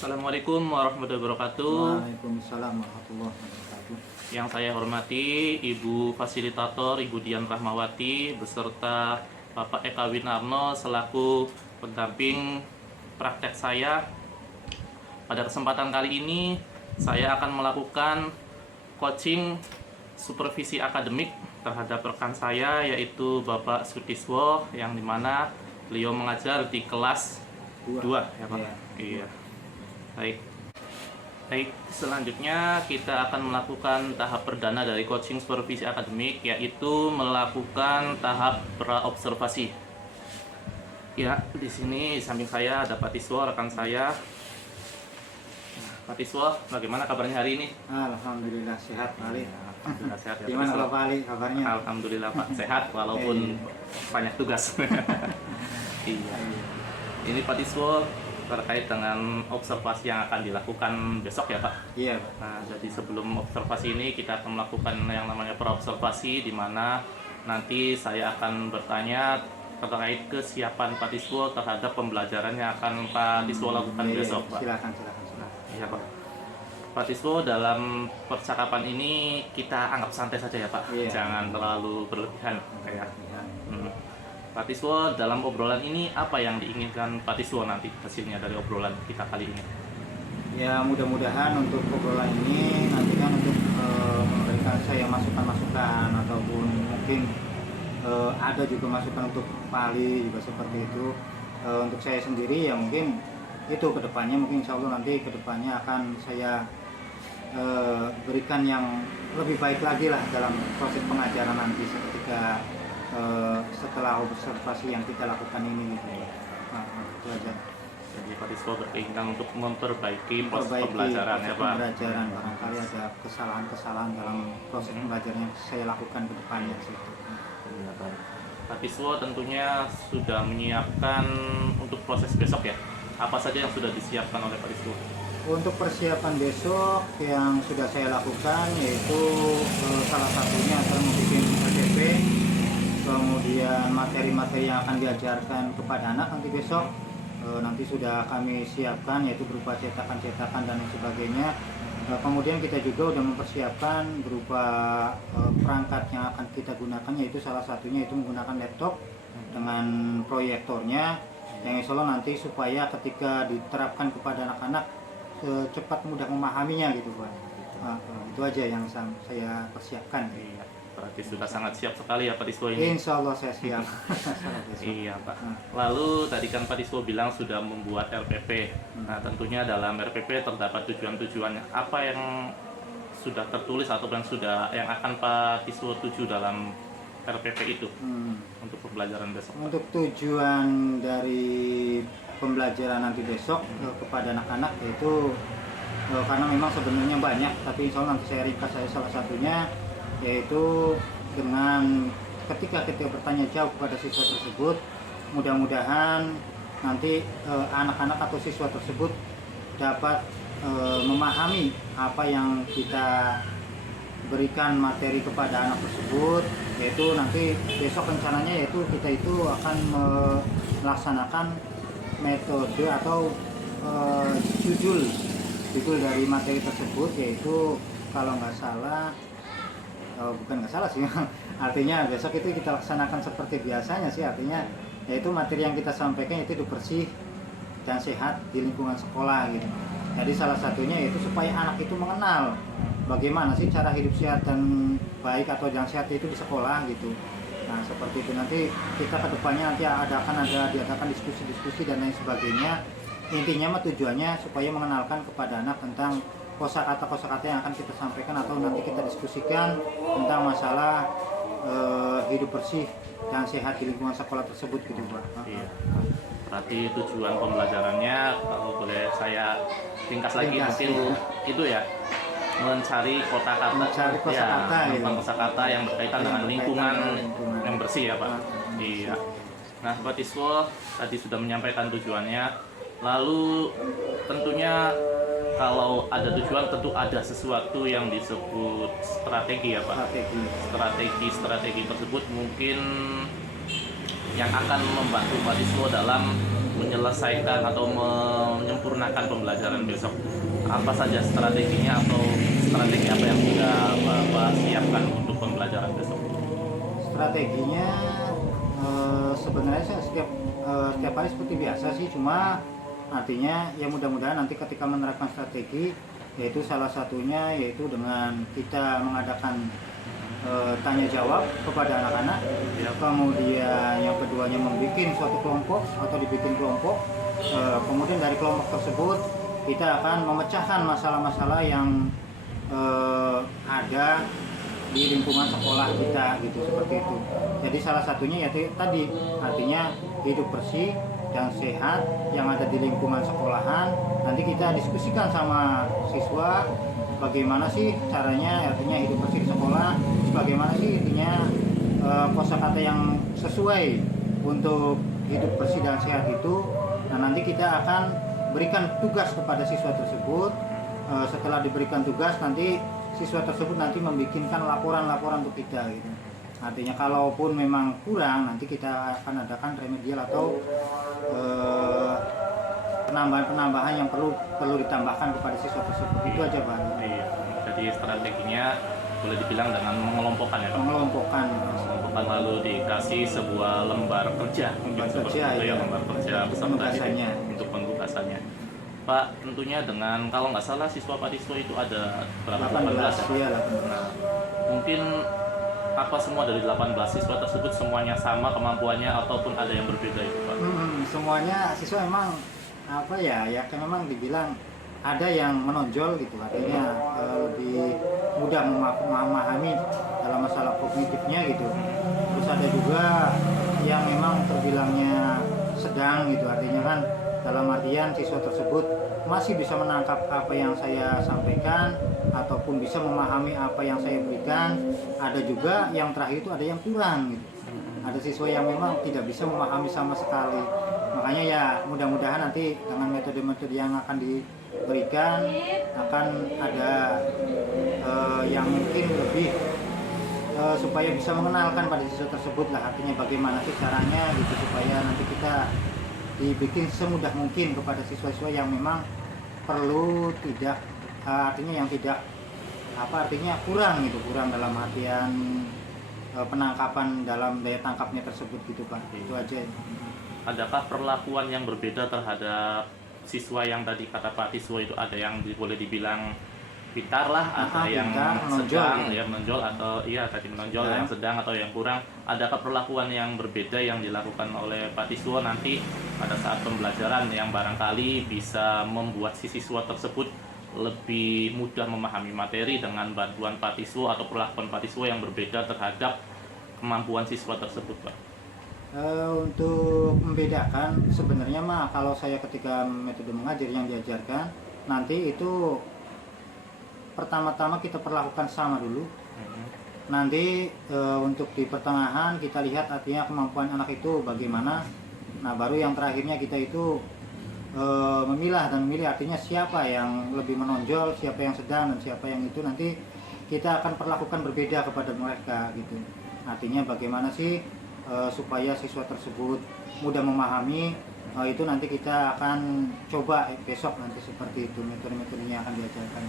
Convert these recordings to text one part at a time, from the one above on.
Assalamualaikum warahmatullahi wabarakatuh. Waalaikumsalam warahmatullahi wabarakatuh. Yang saya hormati Ibu Fasilitator Ibu Dian Rahmawati beserta Bapak Eka Winarno selaku pendamping praktek saya. Pada kesempatan kali ini saya akan melakukan coaching supervisi akademik terhadap rekan saya yaitu Bapak Sutiswo, yang dimana beliau mengajar di kelas 2 ya Pak. Iya. Baik, selanjutnya kita akan melakukan tahap perdana dari coaching supervisi akademik, yaitu melakukan tahap praobservasi. Ya, di sini di samping saya ada Pak Tiswo, rekan saya. Pak Tiswo, bagaimana kabarnya hari ini? Alhamdulillah sehat Pak Ali. Alhamdulillah sehat ya, Gimana Pak Tiswo? Pak Ali kabarnya? Alhamdulillah Pak, sehat walaupun banyak tugas. Iya. Ini Pak Tiswo terkait dengan observasi yang akan dilakukan besok ya Pak. Iya Pak. Nah, jadi sebelum observasi ini kita akan melakukan yang namanya praobservasi, di mana nanti saya akan bertanya terkait kesiapan Pak Tiswo terhadap pembelajaran yang akan Pak Tiswo lakukan besok Pak. Silakan. Iya Pak. Pak Tiswo, dalam percakapan ini kita anggap santai saja ya Pak. Iya. Jangan terlalu berlebihan kayak. Iya. Pak Tiswo, dalam obrolan ini apa yang diinginkan Pak Tiswo nanti hasilnya dari obrolan kita kali ini? Ya mudah-mudahan untuk obrolan ini nanti kan untuk memberikan saya masukan-masukan ataupun mungkin ada juga masukan untuk Pak Ali juga seperti itu. Untuk saya sendiri ya mungkin itu kedepannya mungkin insya Allah nanti kedepannya akan saya berikan yang lebih baik lagi lah dalam proses pengajaran nanti ketika setelah observasi yang kita lakukan ini gitu ya. Itu aja. Jadi Pak Tiswo berkeinginan untuk memperbaiki proses pembelajaran ya Pak. Pembelajaran barangkali ada kesalahan-kesalahan dalam proses pembelajaran yang saya lakukan ke depannya situ. Iya Pak. Pak Tiswo tentunya sudah menyiapkan untuk proses besok ya. Apa saja yang sudah disiapkan oleh Pak Tiswo? Untuk persiapan besok yang sudah saya lakukan yaitu salah satunya adalah membuat RPP, kemudian materi-materi yang akan diajarkan kepada anak nanti besok nanti sudah kami siapkan yaitu berupa cetakan-cetakan dan lain sebagainya. Kemudian kita juga sudah mempersiapkan berupa perangkat yang akan kita gunakan, yaitu salah satunya itu menggunakan laptop dengan proyektornya yang insya Allah nanti supaya ketika diterapkan kepada anak-anak cepat mudah memahaminya gitu Pak. Itu aja yang saya persiapkan. Iya, berarti sudah sangat siap sekali ya Pak Tiswo ini. Insya Allah saya siap. Iya Pak. Lalu tadi kan Pak Tiswo bilang sudah membuat RPP. Nah tentunya dalam RPP terdapat tujuan-tujuannya. Apa yang sudah tertulis atau yang akan Pak Tiswo tuju dalam RPP itu untuk pembelajaran besok? Untuk tujuan dari pembelajaran nanti besok kepada anak-anak yaitu karena memang sebenarnya banyak, tapi insya Allah nanti saya ringkas salah satunya, yaitu dengan ketika kita bertanya jawab kepada siswa tersebut, mudah-mudahan nanti anak-anak atau siswa tersebut dapat memahami apa yang kita berikan materi kepada anak tersebut, yaitu nanti besok rencananya yaitu kita itu akan melaksanakan metode atau judul dari materi tersebut, yaitu kalau nggak salah bukan nggak salah sih artinya besok itu kita laksanakan seperti biasanya sih, artinya yaitu materi yang kita sampaikan itu hidup bersih dan sehat di lingkungan sekolah gitu. Jadi salah satunya yaitu supaya anak itu mengenal bagaimana sih cara hidup sehat dan baik atau yang sehat itu di sekolah gitu. Nah seperti itu nanti kita kedepannya nanti akan diadakan diskusi-diskusi dan lain sebagainya. Intinya mah tujuannya supaya mengenalkan kepada anak tentang kosakata yang akan kita sampaikan atau nanti kita diskusikan tentang masalah hidup bersih dan sehat di lingkungan sekolah tersebut gitu Pak. Iya. Berarti tujuan pembelajarannya kalau boleh saya ringkas lagi mungkin itu ya, mencari kosakata yang berkaitan dengan lingkungan yang bersih ya Pak. Iya. Nah Pak Tiswo tadi sudah menyampaikan tujuannya. Lalu tentunya kalau ada tujuan tentu ada sesuatu yang disebut strategi ya Pak. Strategi tersebut mungkin yang akan membantu Pak Tiswo dalam menyelesaikan atau menyempurnakan pembelajaran besok, apa saja strateginya atau strategi apa yang sudah Bapak siapkan untuk pembelajaran besok? Strateginya sebenarnya saya setiap hari seperti biasa sih, cuma artinya ya mudah-mudahan nanti ketika menerapkan strategi, yaitu salah satunya yaitu dengan kita mengadakan tanya jawab kepada anak-anak, kemudian yang keduanya membuat suatu kelompok atau dibikin kelompok, kemudian dari kelompok tersebut kita akan memecahkan masalah-masalah yang ada di lingkungan sekolah kita gitu, seperti itu. Jadi salah satunya yaitu tadi, artinya hidup bersih dan sehat yang ada di lingkungan sekolahan. Nanti kita diskusikan sama siswa bagaimana sih caranya, artinya hidup bersih di sekolah, bagaimana sih intinya kosakata yang sesuai untuk hidup bersih dan sehat itu. Nah, nanti kita akan berikan tugas kepada siswa tersebut. Setelah diberikan tugas, nanti siswa tersebut nanti membikinkan laporan-laporan untuk kita gitu. Artinya kalaupun memang kurang, nanti kita akan adakan remedial atau penambahan-penambahan yang perlu ditambahkan kepada siswa tersebut. Itu aja, Pak. Iya. Jadi strateginya boleh dibilang dengan mengelompokkan ya, Pak. Mengelompokkan Lalu dikasih sebuah lembar kerja, mungkin seperti itu ya, lembar kerja beserta untuk pembukasannya. Pak, tentunya dengan kalau nggak salah siswa Patiswa itu ada berapa? 18 ya. Nah, mungkin apa semua dari 18 siswa tersebut semuanya sama kemampuannya ataupun ada yang berbeda itu, Pak? Semuanya siswa memang apa ya kan memang dibilang ada yang menonjol gitu, artinya lebih mudah memahami dalam masalah kognitifnya gitu. Terus ada juga yang memang terbilangnya sedang gitu, artinya kan dalam artian siswa tersebut masih bisa menangkap apa yang saya sampaikan ataupun bisa memahami apa yang saya berikan. Ada juga yang terakhir itu ada yang kurang gitu. Ada siswa yang memang tidak bisa memahami sama sekali. Makanya ya mudah-mudahan nanti dengan metode-metode yang akan diberikan akan ada yang mungkin lebih supaya bisa mengenalkan pada siswa tersebut lah, artinya bagaimana sih caranya gitu, supaya nanti kita dibikin semudah mungkin kepada siswa-siswa yang memang perlu tidak artinya yang tidak artinya kurang gitu, kurang dalam artian penangkapan dalam daya tangkapnya tersebut gitu, Pak. Itu aja. Adakah perlakuan yang berbeda terhadap siswa yang tadi kata Pak siswa itu ada yang boleh dibilang pintar lah, ada yang sedang ya menonjol atau iya tadi menonjol, yang sedang atau yang kurang. Adakah perlakuan yang berbeda yang dilakukan oleh Pak siswa nanti pada saat pembelajaran yang barangkali bisa membuat si siswa tersebut lebih mudah memahami materi dengan bantuan Pak siswa atau perlakuan Pak siswa yang berbeda terhadap kemampuan siswa tersebut, Pak? Untuk membedakan sebenarnya mah kalau saya ketika metode mengajar yang diajarkan nanti itu pertama-tama kita perlakukan sama dulu. Nanti untuk di pertengahan kita lihat artinya kemampuan anak itu bagaimana. Nah baru yang terakhirnya kita itu memilah dan memilih artinya siapa yang lebih menonjol, siapa yang sedang dan siapa yang itu nanti kita akan perlakukan berbeda kepada mereka gitu. Artinya bagaimana sih supaya siswa tersebut mudah memahami, itu nanti kita akan coba besok nanti seperti itu metode-metodenya akan diajarkan.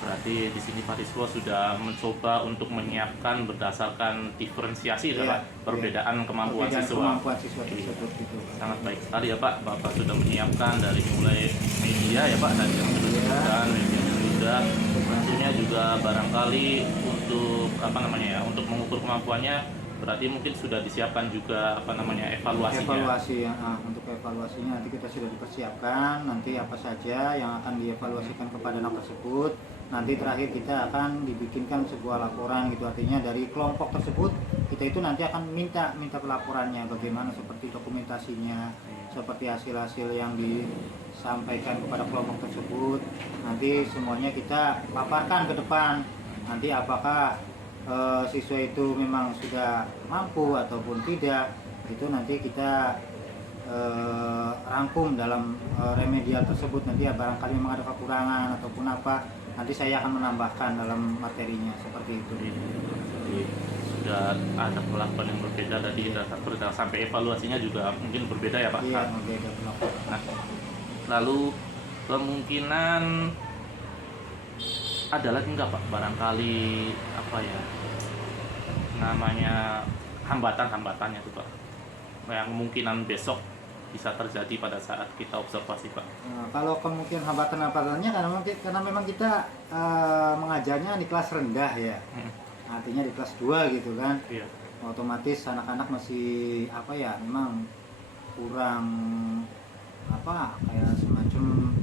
Berarti di sini Pak siswa sudah mencoba untuk menyiapkan berdasarkan diferensiasi perbedaan kemampuan siswa. Tersebut gitu. Sangat baik sekali ya Pak. Bapak sudah menyiapkan dari mulai media ya Pak, dan yang sudah disebutkan media sudah, tentunya juga barangkali untuk untuk mengukur kemampuannya. Berarti mungkin sudah disiapkan juga evaluasinya. Untuk evaluasinya nanti kita sudah dipersiapkan, nanti apa saja yang akan dievaluasikan kepada anak tersebut. Nanti terakhir kita akan dibikinkan sebuah laporan gitu, artinya dari kelompok tersebut kita itu nanti akan minta pelaporannya, bagaimana seperti dokumentasinya, seperti hasil-hasil yang disampaikan kepada kelompok tersebut. Nanti semuanya kita paparkan ke depan. Nanti apakah siswa itu memang sudah mampu ataupun tidak, itu nanti kita rangkum dalam remedial tersebut. Nanti ya barangkali memang ada kekurangan ataupun apa, nanti saya akan menambahkan dalam materinya seperti itu. sudah ada perlakuan yang berbeda tadi, sampai evaluasinya juga mungkin berbeda ya Pak. Iya, berbeda perlakuan. Nah, lalu kemungkinan ada lagi nggak Pak, barangkali apa ya namanya hambatan-hambatannya tuh Pak, yang kemungkinan besok bisa terjadi pada saat kita observasi Pak? Nah, kalau kemungkinan hambatan-hambatannya karena memang kita mengajarnya di kelas rendah ya, artinya di kelas 2 gitu kan. Iya. Otomatis anak-anak masih apa ya, memang kurang apa kayak semacam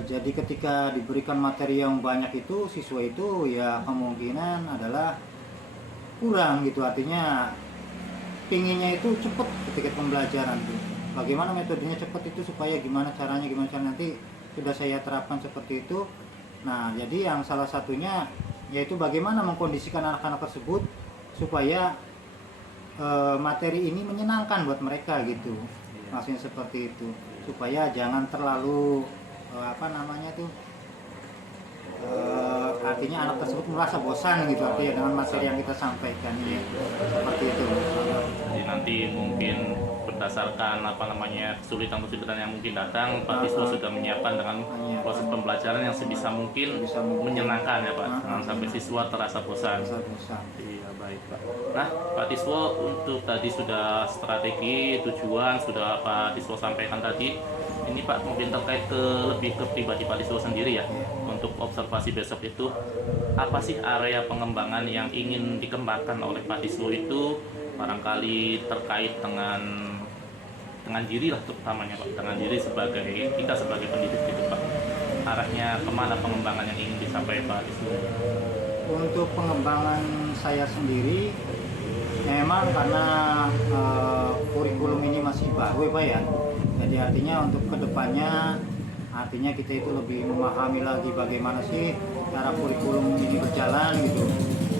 jadi ketika diberikan materi yang banyak itu siswa itu ya kemungkinan adalah kurang gitu, artinya pinginnya itu cepat ketika pembelajaran tuh. Bagaimana metodenya cepat itu supaya gimana caranya nanti sudah saya terapkan seperti itu. Nah, jadi yang salah satunya yaitu bagaimana mengkondisikan anak-anak tersebut supaya materi ini menyenangkan buat mereka gitu. Maksudnya seperti itu. Supaya jangan terlalu artinya anak tersebut merasa bosan gitu, artinya dengan materi yang kita sampaikan ya. Seperti itu. Jadi nanti mungkin berdasarkan kesulitan-kesulitan yang mungkin datang, Pak Siswa sudah menyiapkan dengan proses pembelajaran yang sebisa mungkin menyenangkan ya Pak, jangan sampai siswa terasa bosan. Iya, baik Pak. Nah, Pak Siswa untuk tadi sudah strategi, tujuan sudah Pak Siswa sampaikan tadi. Ini Pak mungkin terkait lebih ke pribadi Pak Siswa sendiri ya. Untuk observasi besok itu apa sih area pengembangan yang ingin dikembangkan oleh Pak Siswa itu, barangkali terkait dengan diri lah terutamanya Pak, dengan diri kita sebagai pendidik gitu Pak, arahnya kemana pengembangan yang ingin dicapai Pak Siswa? Untuk pengembangan saya sendiri memang karena kurikulum ini masih baru ya Pak ya, jadi artinya untuk kedepannya artinya kita itu lebih memahami lagi bagaimana sih cara kurikulum ini berjalan gitu.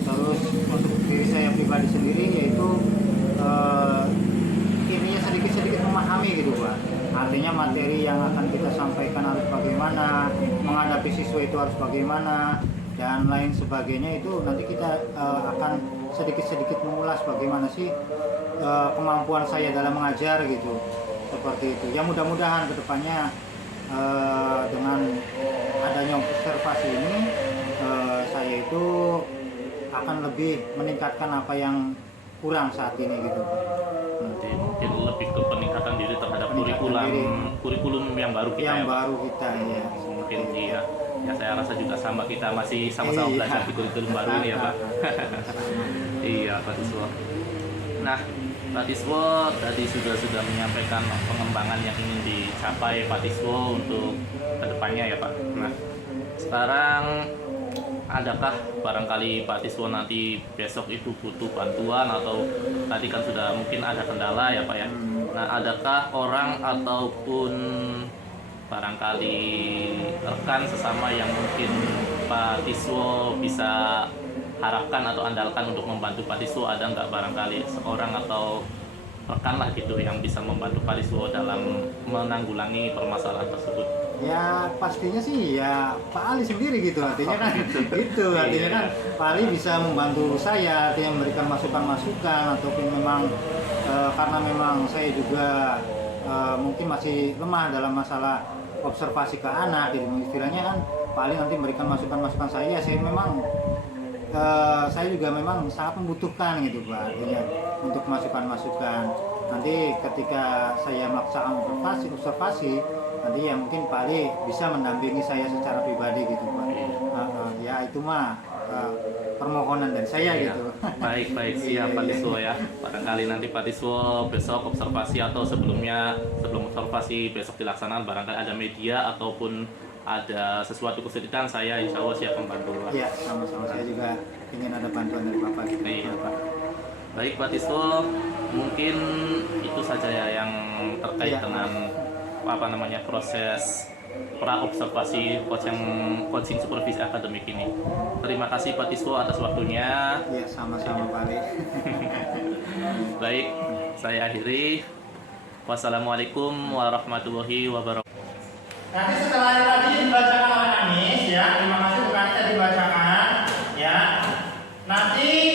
Terus untuk diri saya pribadi sendiri yaitu ininya sedikit-sedikit memahami gitu Pak, artinya materi yang akan kita sampaikan harus bagaimana, menghadapi siswa itu harus bagaimana, dan lain sebagainya. Itu nanti kita akan sedikit-sedikit mengulas bagaimana sih kemampuan saya dalam mengajar gitu, seperti itu ya. Mudah-mudahan kedepannya dengan adanya observasi ini saya itu akan lebih meningkatkan apa yang kurang saat ini gitu. Nanti mungkin lebih ke peningkatan diri terhadap kurikulum yang baru kita ya. Mungkin iya. Ya saya rasa juga sama, kita masih sama-sama belajar di kurikulum baru ini ya Pak. Iya Pak Siswa. Nah, Pak Siswa tadi sudah menyampaikan pengembangan yang ingin dicapai Pak Siswa untuk kedepannya ya Pak. Nah, sekarang adakah barangkali Pak Siswa nanti besok itu butuh bantuan, atau tadi kan sudah mungkin ada kendala ya Pak ya. Nah, adakah orang ataupun barangkali rekan sesama yang mungkin Pak Siswa bisa harapkan atau andalkan untuk membantu Pak Siswa? Ada nggak barangkali seorang atau rekan lah gitu yang bisa membantu Pak Siswa dalam menanggulangi permasalahan tersebut? Ya pastinya sih ya Pak Ali sendiri gitu, artinya kan gitu, artinya kan Pak Ali bisa membantu saya, artinya memberikan masukan-masukan, ataupun memang karena memang saya juga mungkin masih lemah dalam masalah observasi ke anak gitu, istilahnya kan Pak Ali nanti memberikan masukan-masukan saya memang saya juga memang sangat membutuhkan gitu Pak, artinya untuk masukan-masukan. Nanti ketika saya melaksanakan observasi nanti ya mungkin Pak Ali bisa mendampingi saya secara pribadi gitu Pak. Ya itu mah permohonan dari saya gitu. Baik siap Pak Siswa ya. Barangkali nanti Pak Siswa besok observasi atau sebelum observasi besok dilaksanakan, barangkali ada media ataupun ada sesuatu kesulitan, saya insya Allah siap membantu Pak. Iya, sama-sama, saya juga ingin ada bantuan dari Bapak gitu. Iya Pak. Baik Pak Siswa, mungkin itu saja ya yang terkait dengan proses pra-observasi coaching supervisi akademik ini. Terima kasih Pak Siswa atas waktunya. Iya, sama-sama Pak Ali. Baik, saya akhiri. Wassalamualaikum warahmatullahi wabarakatuh. Nanti setelah tadi dibacakan oleh Anis ya, terima kasih bukan dibacakan ya. Nanti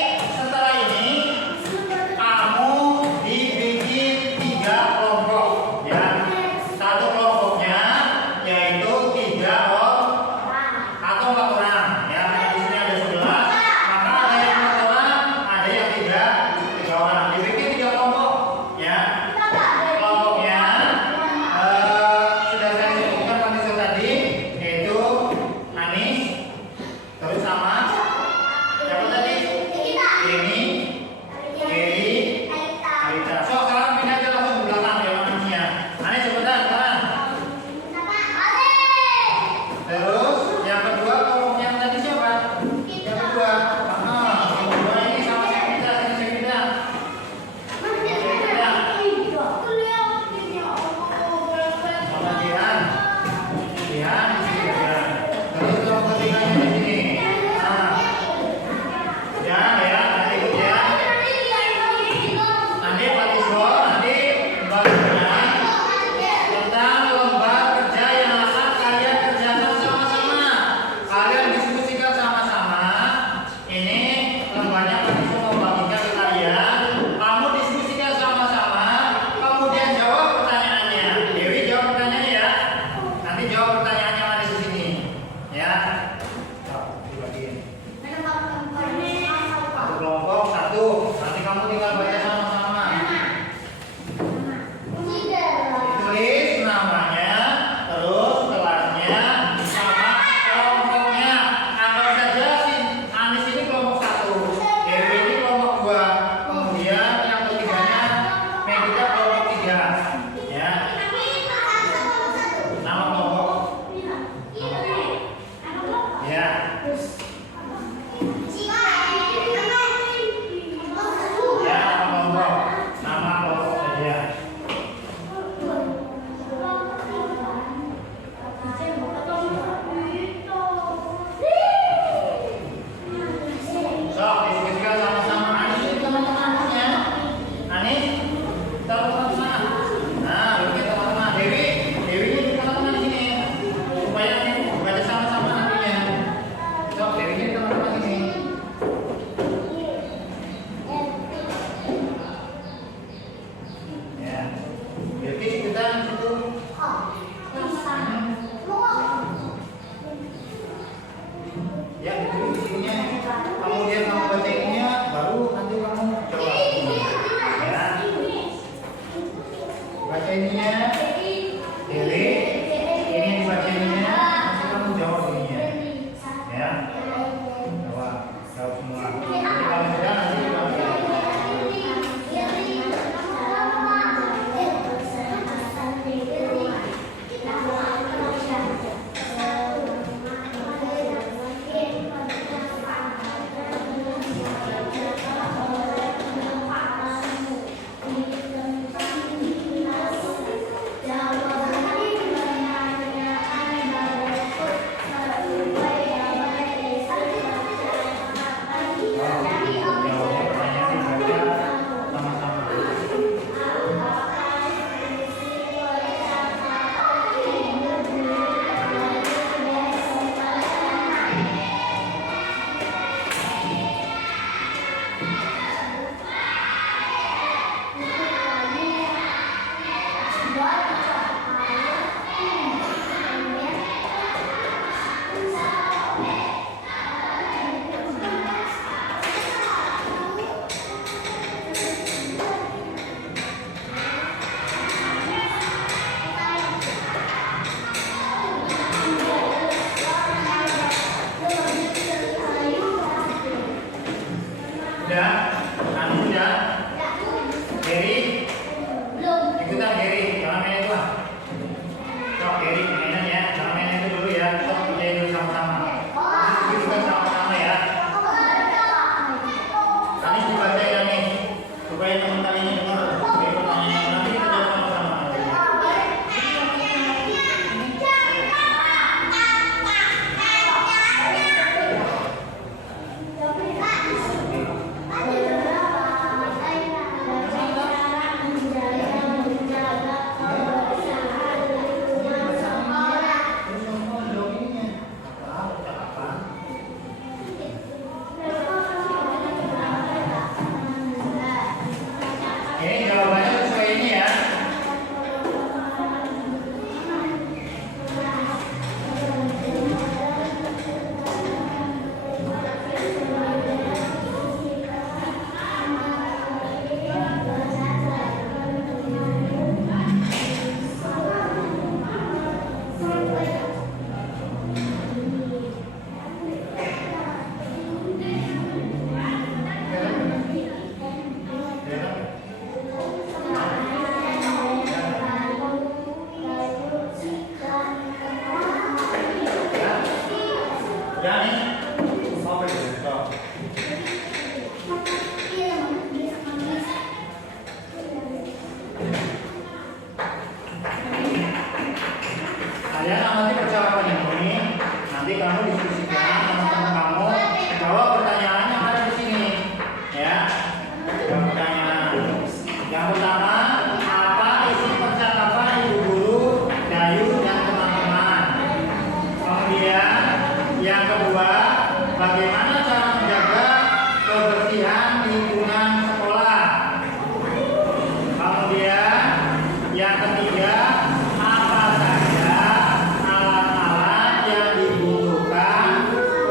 Ya, nanti percakapan ini nanti kamu diskusikan sama teman kamu, jawab pertanyaan yang ada di sini. Ya, jawab pertanyaan. Yang pertama, apa isi percakapan ibu guru, Dayu dan teman-teman? Kemudian yang kedua, bagaimana cara menjaga kebersihan lingkungan sekolah? Kemudian yang ketiga, apa saja alat-alat yang dibutuhkan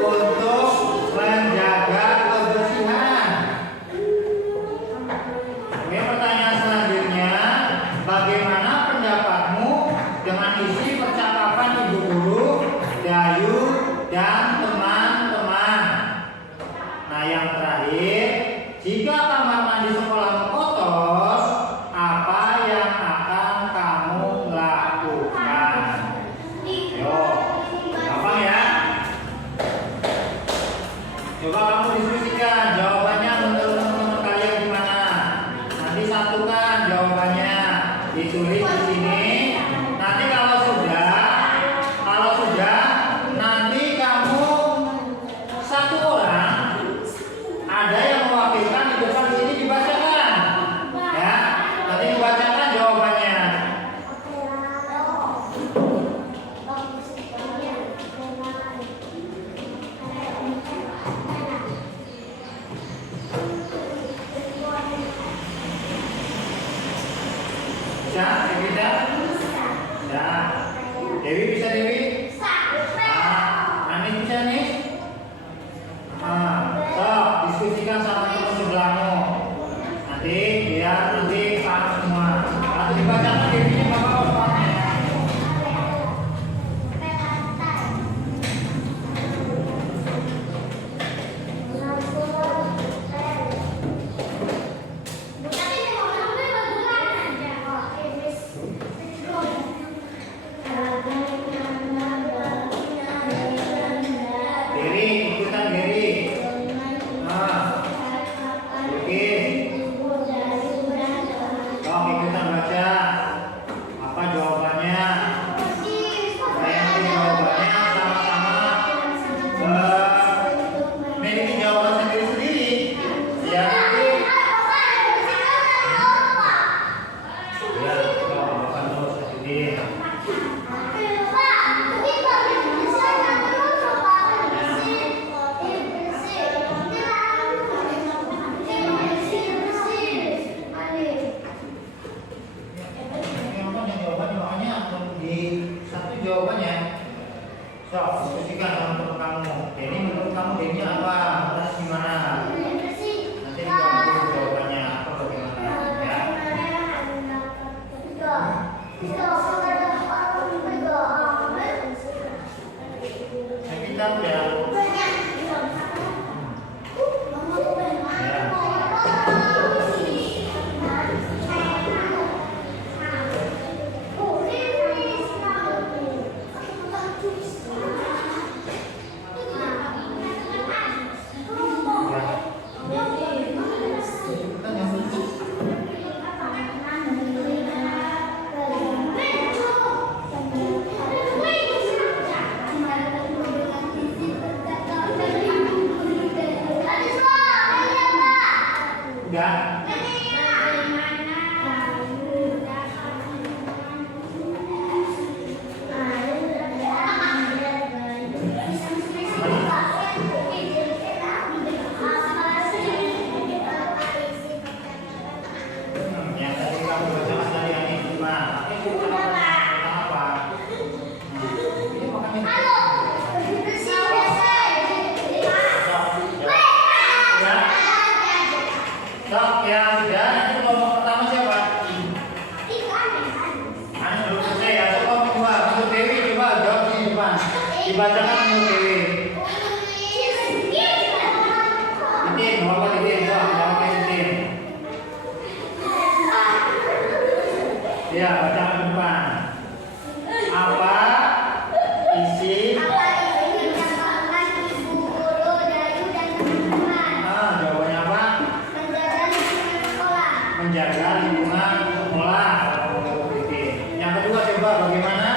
untuk menjaga kebersihan? Oke, pertanyaan selanjutnya, bagaimana pendapatmu dengan isi percakapan ibu guru, Dayu dan teman-teman? Nah, yang terakhir, jika kamar mandi sekolahmu kotor, apa yang akan kamu lakukan? Yo, gampang ya? Coba kamu diskusikan jawabannya menurut teman-teman kalian gimana? Nanti satukan jawabannya, ditulis di sini. Nanti kalau sudah, nanti kamu satu orang ada yang mewakilkan di depan sini dibacakan. Ya, nanti dibacakan jawabannya. Bisa, Dewi bisa? Bisa. Dewi bisa, Dewi? Anis bisa nih? Sok, diskusikan sama teman sebelahmu. Nanti paham semua. Atau dibacakan Dewinya bapak soalnya. Dewi, ikutan Dewi. Oke. Sok, ikutan baca. Apa jawabannya? Nanti jawabannya sama-sama memiliki jawaban sendiri-sendiri. Ya, nanti. Ya, jawaban terus sendiri. Jawabannya, so diskusikan sama teman kamu. Ini menurut kamu ini apa? Terus gimana? Nanti dijawab jawabannya apa bagaimana? Ya. Nah, kita udah. Udah. Yang tadi kamu bacakan tadi yang ini gimana? Apa? Ini makanya. Sok ya sudah, nanti kelompok pertama siapa? Anies belum selesai ya, kelompok kedua untuk Dewi coba jawab di depan. Dibacakan untuk Dewi. Titin, bapak Titin, jawab Titin. Ya, bacakan di depan. Apa isi? Jawabannya apa? Menjaga lingkungan sekolah. Yang kedua coba bagaimana?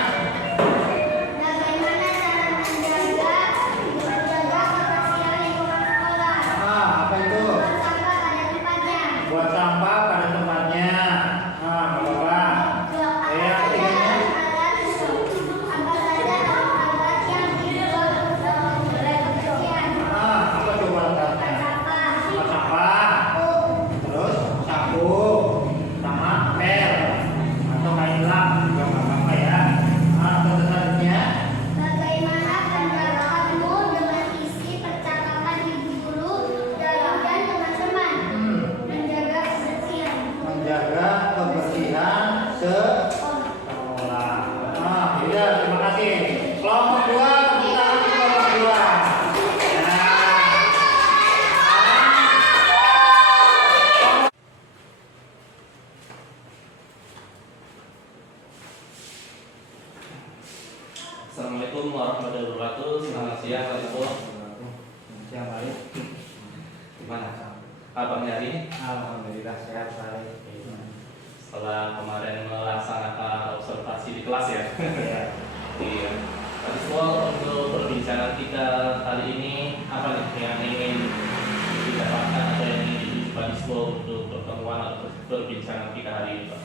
Assalamualaikum warahmatullahi wabarakatuh. Selamat siang, Pak Iswo. Siang baik. Gimana kabarnya hari ini? Alhamdulillah sehat baik. Setelah kemarin melaksanakan observasi di kelas ya. Iya. Iya. Pak Iswo, untuk perbincangan kita kali ini apa nih yang ingin didapatkan atau yang ingin dituju Pak Iswo untuk pertemuan atau perbincangan kita hari ini, Pak?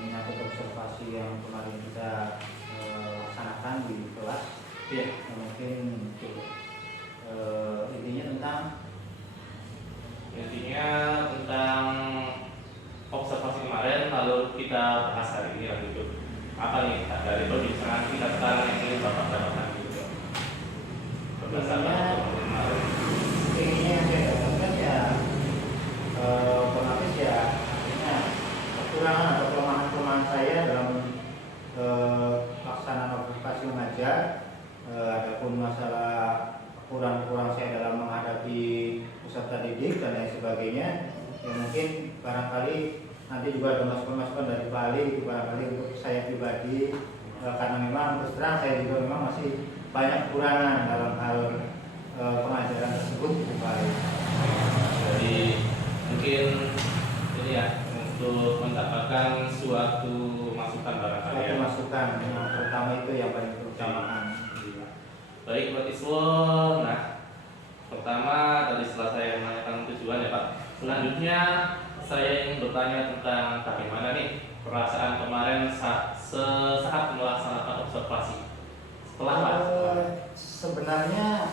Menyangkut observasi yang kemarin kita laksanakan di kelas. Iya. Mungkin Intinya tentang observasi kemarin, lalu kita bahas hari ini lanjut. Apa nih dari perbincangan kita sekarang yang ingin Bapak dapatkan gitu? Berdasarkan kemarin. Intinya yang saya dapatkan ya otomatis ya artinya kekurangan atau kelemahan saya dalam pelaksanaan observasi mengajar. Adapun masalah kurang saya dalam menghadapi peserta didik dan lain sebagainya, ya mungkin barangkali nanti juga ada masukan-masukan dari Pak Ali itu barangkali untuk saya pribadi, karena memang terus terang saya juga memang masih banyak kekurangan dalam hal pengajaran tersebut Pak Ali. Jadi mungkin ini ya untuk mendapatkan suatu masukan barangkali ya. Suatu masukan yang pertama itu yang paling terutama. Baik Pak Iswo, nah pertama tadi setelah saya menanyakan tujuan ya Pak, selanjutnya saya ingin bertanya tentang bagaimana nih perasaan kemarin sesaat melaksanakan observasi setelah Pak? Sebenarnya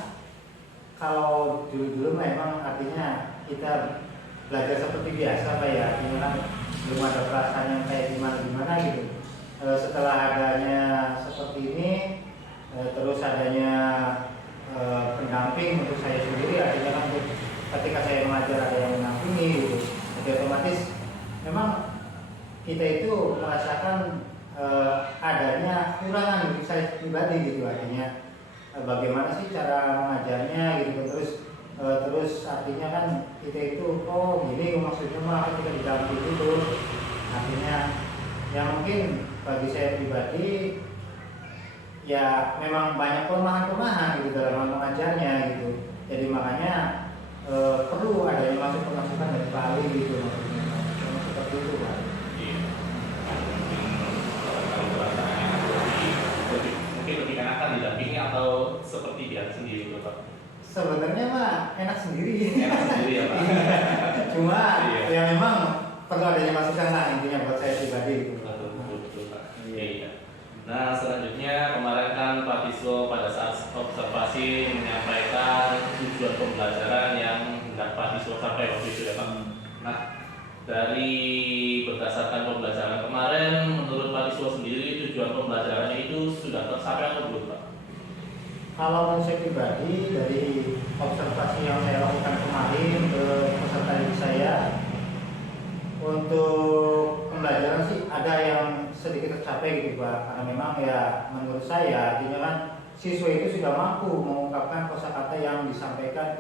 kalau dulu memang artinya kita belajar seperti biasa Pak ya, artinya kan belum ada perasaan yang kayak gimana gitu. Setelah adanya seperti ini, terus adanya pendamping untuk saya sendiri, artinya kan ketika saya mengajar ada yang mendampingi gitu, jadi otomatis memang kita itu merasakan adanya kurangan untuk saya pribadi gitu, artinya bagaimana sih cara mengajarnya gitu, terus artinya kan kita itu oh gini maksudnya mah kita didampingi itu, artinya yang mungkin bagi saya pribadi ya memang banyak kelemahan gitu dalam mengajarnya gitu. Jadi makanya perlu adanya masukan dari Pak Ali gitu maksudnya. Seperti itu Pak. Iya. Mungkin lebih enakan didampingi atau seperti dia sendiri gitu Pak? Sebenarnya mah enak sendiri. Enak sendiri ya Pak. Cuma Iya. ya memang perlu adanya masukan lah intinya buat saya pribadi gitu. Betul Pak. Iya. Iya. Nah selanjutnya kemarin kan Pak Iswo pada saat observasi menyampaikan tujuan pembelajaran yang hendak Pak Iswo capai waktu itu ya Pak. Nah dari berdasarkan pembelajaran kemarin, menurut Pak Iswo sendiri tujuan pembelajarannya itu sudah tercapai atau belum Pak? Kalau menurut saya pribadi dari observasi yang saya lakukan kemarin ke peserta didik saya, untuk pembelajaran sih ada yang sedikit tercapai gitu Pak, karena memang ya menurut saya artinya kan siswa itu sudah mampu mengungkapkan kosakata yang disampaikan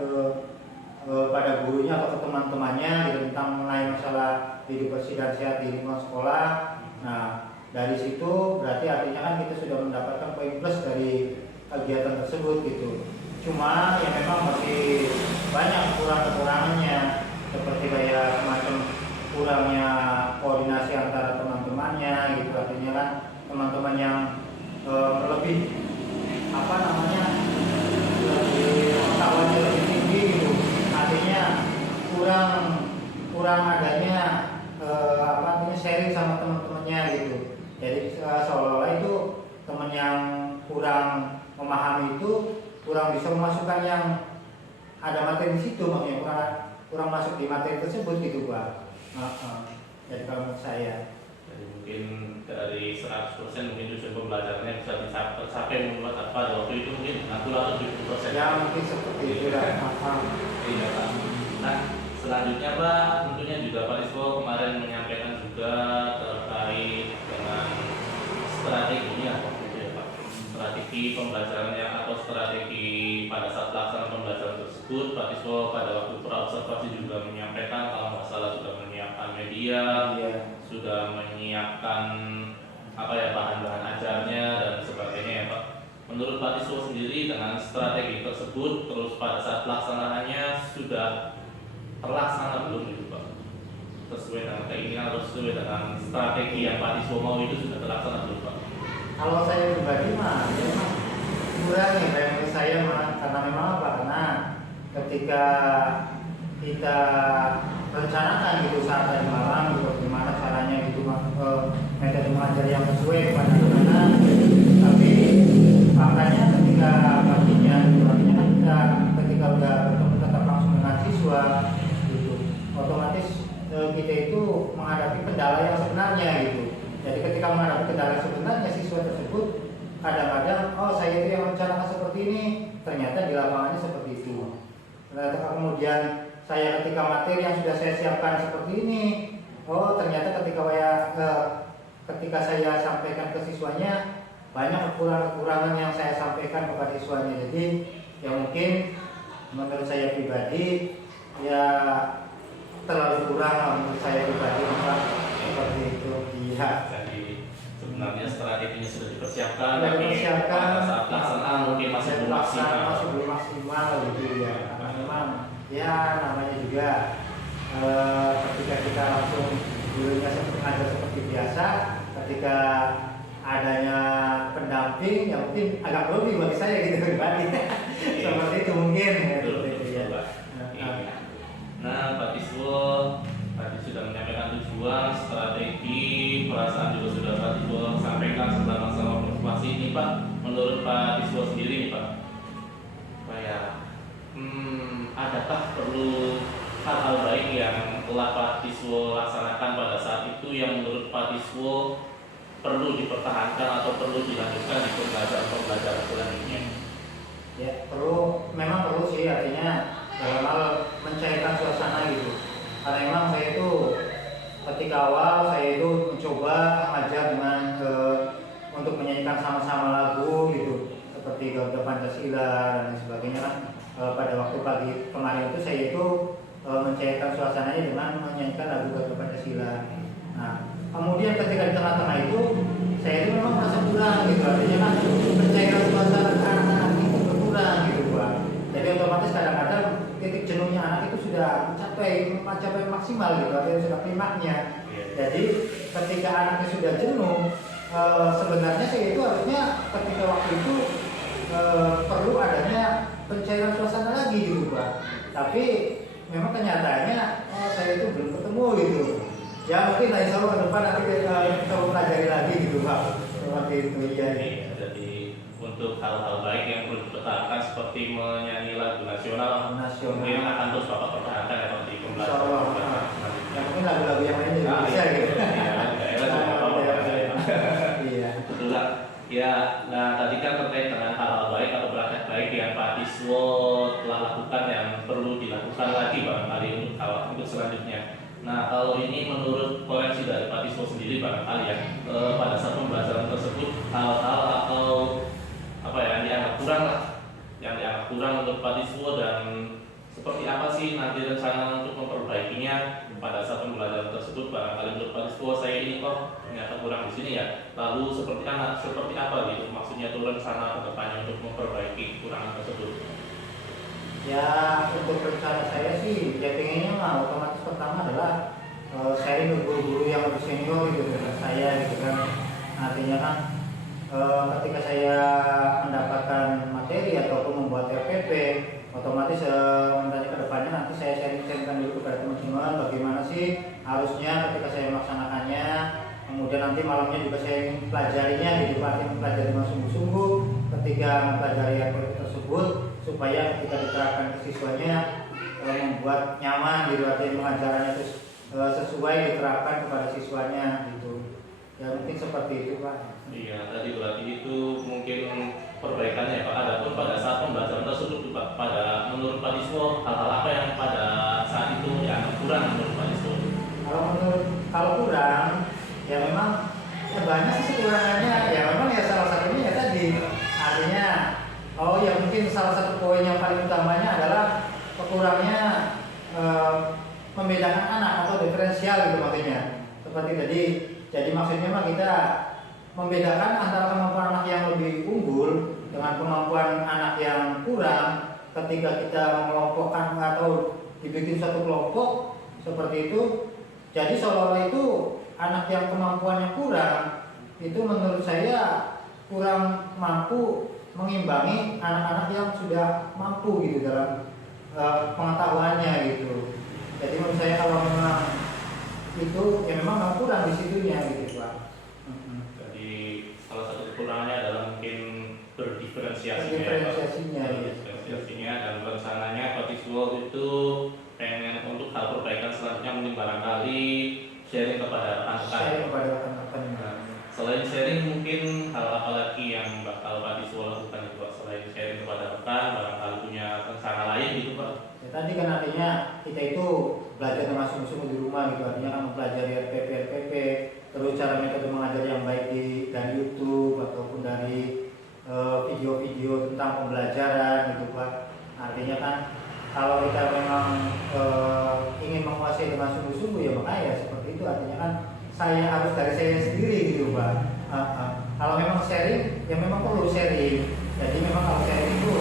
pada gurunya atau ke teman-temannya gitu, tentang mengenai masalah hidup bersih dan sehat di lingkungan sekolah. Nah dari situ berarti artinya kan kita sudah mendapatkan poin plus dari kegiatan tersebut gitu. Cuma yang memang masih banyak kekurangannya, seperti kayak semacam kurangnya koordinasi antara teman-temannya gitu, artinya kan teman-teman yang lebih lebih pengetahuannya lebih tinggi gitu, artinya kurang adanya sharing sama teman-temannya gitu. Jadi seolah-olah itu teman yang kurang memahami itu kurang bisa memasukkan yang ada materi di situ, makanya kurang masuk di materi tersebut gitu Pak. Jadi kalau menurut saya, Jadi mungkin dari 100% mungkin tujuan pembelajarannya bisa tercapai membuat apa waktu itu mungkin 60 atau 70%. ya mungkin seperti itu lah. Iya Pak. Nah selanjutnya Pak, tentunya juga Pak Iswo kemarin menyampaikan juga terkait dengan strateginya waktu itu ya Pak. Strategi pembelajarannya atau strategi pada saat pelaksanaan pembelajaran tersebut, Pak Iswo pada waktu praobservasi juga menyampaikan kalau nggak salah sudah menyiapkan media, Iya. sudah menyiapkan bahan-bahan ajarnya dan sebagainya siswa sendiri dengan strategi tersebut, terus pada saat pelaksanaannya sudah terlaksana belum gitu Pak? Sesuai dengan keinginan atau sesuai dengan strategi yang Pak Siswa mau itu sudah terlaksana belum Pak? Kalau saya pribadi mah ya memang kurang nih kayak menurut saya mah, karena memang apa? Karena ketika kita rencanakan gitu saat tadi malam gitu gimana caranya gitu metode mengajar yang sesuai kepada anak-anak, tapi faktanya ketika paginya gitu artinya kan kita ketika udah bertemu tatap langsung dengan siswa gitu otomatis kita itu menghadapi kendala yang sebenarnya gitu. Jadi ketika menghadapi kendala yang sebenarnya siswa tersebut kadang-kadang oh saya itu yang rencanakan seperti ini, ternyata di lapangannya seperti itu. Ternyata kemudian saya ketika materi yang sudah saya siapkan seperti ini, oh ternyata ketika saya sampaikan ke siswanya banyak kekurangan yang saya sampaikan kepada siswanya. Jadi ya mungkin menurut saya pribadi ya terlalu kurang lah menurut saya pribadi Pak, seperti itu. Iya. Jadi sebenarnya strateginya sudah dipersiapkan, Sudah tapi dipersiapkan. pada saat pelaksanaan mungkin masih belum maksimal. Masih belum maksimal gitu ya. Karena memang ya namanya juga ketika kita langsung dulunya ngajar seperti biasa, ketika adanya pendamping yang mungkin agak lebih bagi saya gitu pribadi. Seperti itu mungkin ya. Betul, Seperti itu ya. Pak. Nah, Pak Siswa tadi sudah menyampaikan tujuan, strategi, perasaan juga sudah Pak Siswa sampaikan setelah masalah observasi ini Pak. Menurut Pak Siswa sendiri nih Pak, adakah perlu hal-hal baik yang telah Pak Siswa laksanakan pada saat itu yang menurut Pak Siswa perlu dipertahankan atau perlu dilanjutkan di pembelajaran selanjutnya? Ya memang perlu sih, artinya dalam hal mencairkan suasana gitu. Karena memang saya itu ketika awal saya itu mencoba mengajar dengan untuk menyanyikan sama-sama lagu gitu, seperti Garuda Pancasila dan lain sebagainya kan. Pada waktu pagi kemarin itu saya itu mencairkan suasananya dengan menyanyikan lagu Garuda Pancasila. Nah, kemudian ketika di tengah-tengah itu saya itu memang merasa kurang gitu, artinya kan mencairkan suasana anak-anak itu berkurang gitu Pak. Jadi otomatis kadang-kadang titik jenuhnya anak itu sudah mencapai maksimal gitu, artinya sudah klimaknya. Jadi ketika anaknya sudah jenuh, sebenarnya saya itu harusnya ketika waktu itu perlu adanya pencairan suasana lagi gitu Pak. Tapi memang kenyataannya saya itu belum ketemu gitu. Ya mungkin insya Allah ke depan nanti kita pelajari lagi gitu Pak. Seperti itu ya. Jadi untuk hal-hal baik yang perlu dipertahankan seperti menyanyi lagu nasional, mungkin akan terus Bapak pertahankan ya Pak di pembelajaran. Ya mungkin lagu-lagu yang lain juga bisa gitu. Iya. Betul lah. Ya, nah tadi kan terkait dengan hal-hal baik atau praktek baik yang Pak Siswa telah lakukan yang perlu dilakukan lagi barangkali untuk selanjutnya. Nah kalau ini menurut koreksi dari Pak Siswa sendiri barangkali ya pada saat pembelajaran tersebut hal-hal atau apa ya yang dianggap kurang lah, yang dianggap kurang untuk Pak Siswa dan seperti apa sih nanti rencana untuk memperbaikinya pada saat pembelajaran tersebut barangkali menurut Pak Siswa saya ini kok ternyata kurang di sini ya. Lalu seperti apa gitu maksudnya itu rencana kedepannya untuk memperbaiki kekurangan tersebut? Ya untuk rencana saya sih ya pengennya mah otomatis pertama adalah sharing ke guru-guru yang lebih senior gitu dengan saya gitu kan. Artinya kan ketika saya mendapatkan materi ataupun membuat RPP otomatis nanti ke depannya nanti saya sharing-sharingkan dulu kepada teman-teman bagaimana sih harusnya ketika saya melaksanakannya. Kemudian nanti malamnya juga saya pelajarinya gitu Pak, mempelajari dengan sungguh-sungguh ketika mempelajari RPP tersebut supaya ketika diterapkan ke siswanya membuat nyaman gitu, artinya pengajarannya terus sesuai diterapkan kepada siswanya gitu. Ya mungkin seperti itu Pak. Iya, tadi berarti itu mungkin perbaikannya ya Pak. Adapun pada saat pembelajaran tersebut Pak, pada menurut Pak Siswa hal-hal apa yang pada saat itu dianggap kurang menurut Pak Siswa? Kalau kurang ya memang ya banyak sih kekurangannya. Ya memang ya salah satunya ya tadi artinya ya mungkin salah satu poin yang paling utamanya adalah kekurangnya membedakan anak atau diferensial gitu maksudnya. Seperti tadi, jadi maksudnya mah kita membedakan antara kemampuan anak yang lebih unggul dengan kemampuan ketika kita mengelompokkan atau dibikin satu kelompok seperti itu, jadi seolah-olah itu anak yang kemampuannya kurang itu menurut saya kurang mampu mengimbangi anak-anak yang sudah mampu gitu dalam pengetahuannya gitu. Jadi menurut saya kalau memang itu ya memang kurang di situnya gitu Pak. Jadi salah satu kekurangannya adalah mungkin berdiferensiasinya, Diferensiasinya, ya. berdiferensiasinya dan rencananya Patiswo itu pengen untuk hal perbaikan selanjutnya mungkin barangkali sharing kepada rekan-rekan. Saya kepada rekan-rekan. Selain sharing mungkin hal apa lagi yang bakal Patiswo lakukan itu Pak? Selain sharing kepada rekan, barangkali punya rencana lain gitu Pak? Ya, tadi kan artinya kita itu belajar dengan sungguh-sungguh di rumah gitu, artinya kan mempelajari RPP, terus cara metode mengajar yang baik dari YouTube ataupun dari video-video tentang pembelajaran gitu Pak. Artinya kan kalau kita memang ingin menguasai dengan sungguh-sungguh ya makanya ya seperti itu, artinya kan saya harus dari saya sendiri gitu Pak. Kalau memang sharing ya memang perlu sharing, jadi memang kalau sharing itu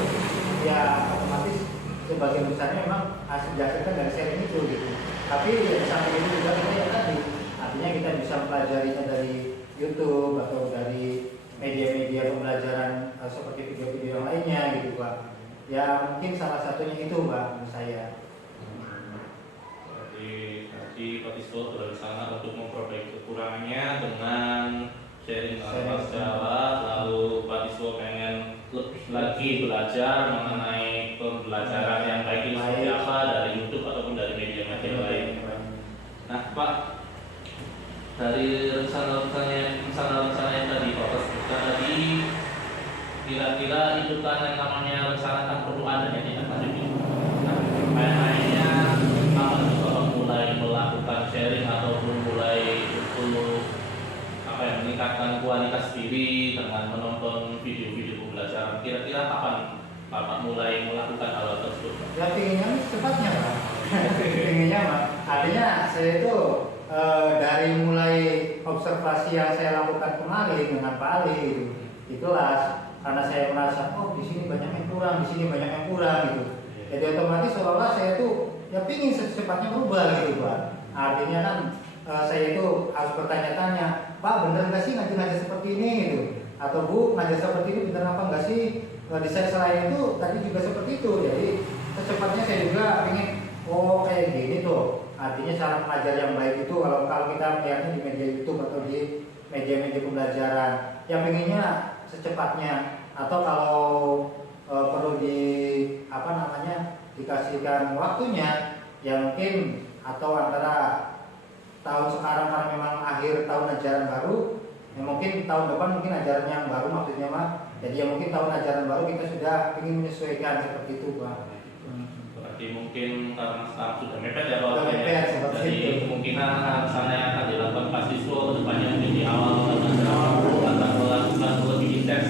ya otomatis sebagian besarnya memang hasil dihasilkan dari sharing itu gitu. Tapi ya di samping itu juga kita ya tadi, artinya kita bisa mempelajarinya dari YouTube atau dari media-media pembelajaran seperti video-video yang lainnya gitu Pak. Ya mungkin salah satunya itu Pak menurut saya. Jadi Patiswo sudah bersama untuk memperbaiki kekurangannya dengan sharing dengan sejarah, lalu Patiswo pengen lebih lagi belajar mengenai pembelajaran yang baik itu seperti apa dari YouTube ataupun dari media-media lain. Nah Pak, dari rencana-rencana yang tadi Bapak sebutkan tadi, kira-kira itu kan yang namanya rencana kan perlu adanya tindak lanjut itu. Nah, lainnya apa nih Bapak mulai melakukan sharing ataupun mulai untuk apa ya, meningkatkan kualitas diri dengan menonton video-video pembelajaran. Kira-kira kapan Bapak mulai melakukan hal tersebut? Ya pinginnya secepatnya Pak. Pinginnya Pak. Artinya saya itu dari mulai observasi yang saya lakukan kemarin dengan Pak Ali di kelas, karena saya merasa oh di sini banyak yang kurang, di sini banyak yang kurang gitu. Jadi otomatis seolah-olah saya itu ya pingin secepatnya berubah gitu Pak. Artinya kan saya itu harus bertanya-tanya, Pak bener nggak sih ngajar seperti ini gitu? Atau Bu ngajar seperti ini bener apa nggak sih? Di saya selain itu tadi juga seperti itu. Jadi secepatnya saya juga ingin oh kayak gini tuh. Artinya cara mengajar yang baik itu kalau kita melihatnya di media YouTube atau di media-media pembelajaran, yang pengennya secepatnya, atau kalau perlu dikasihkan waktunya ya mungkin, atau antara tahun sekarang karena memang akhir tahun ajaran baru ya mungkin tahun depan mungkin ajaran yang baru maksudnya Pak. Jadi ya mungkin tahun ajaran baru kita sudah ingin menyesuaikan seperti itu Pak. Berarti mungkin karena sekarang sudah mepet ya Pak. Sudah mepet, seperti jadi itu. kemungkinan sana yang akan dilakukan Patiswo kedepannya mungkin di awal akan melakukan lebih intens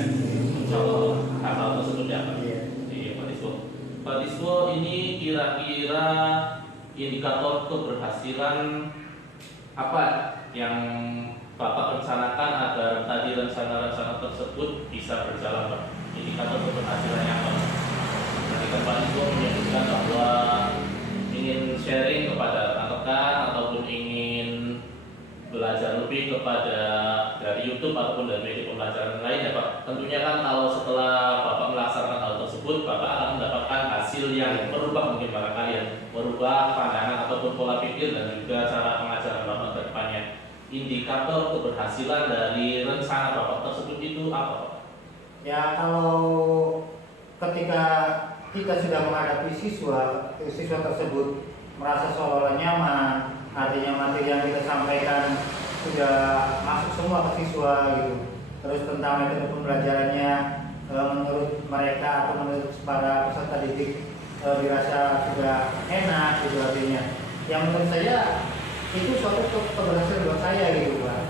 untuk hal tersebut ya Pak. Di Patiswo ini kira-kira indikator keberhasilan apa yang Bapak rencanakan agar tadi rencana-rencana tersebut bisa berjalan Pak? Indikator keberhasilannya apa? Ketika Patiswo menyebutkan bahwa ingin sharing kepada rekan-rekan ataupun ingin belajar lebih kepada dari YouTube ataupun dari media pembelajaran lain ya Pak. Tentunya kan kalau setelah Bapak melaksanakan hal tersebut, Bapak akan mendapatkan hasil yang berubah mungkin barangkali ya, merubah pandangan ataupun pola pikir dan juga cara pengajaran Bapak ke depannya. Indikator keberhasilan dari rencana Bapak tersebut itu apa Pak? Ya kalau ketika kita sudah menghadapi siswa tersebut merasa seolah-olah nyaman, artinya materi yang kita sampaikan sudah masuk semua ke siswa gitu. Terus tentang metode pembelajarannya menurut mereka atau menurut para peserta didik dirasa sudah enak gitu artinya. Yang menurut saya itu suatu keberhasilan buat saya gitu Pak.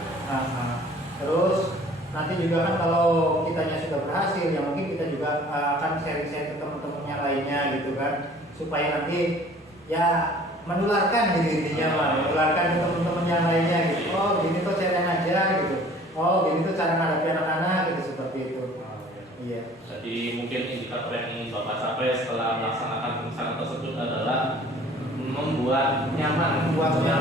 Terus nanti juga kan kalau kitanya sudah berhasil, ya mungkin kita juga akan sharing-sharing ke teman-teman yang lainnya gitu kan, supaya nanti ya menularkan gitu intinya Pak, menularkan ke teman-teman yang lainnya gitu. Oh gini tuh cara ngajar gitu, oh gini tuh cara menghadapi anak-anak gitu, seperti itu. Iya. Jadi mungkin indikator yang ingin Bapak capai setelah melaksanakan rencana tersebut adalah membuat nyaman siswanya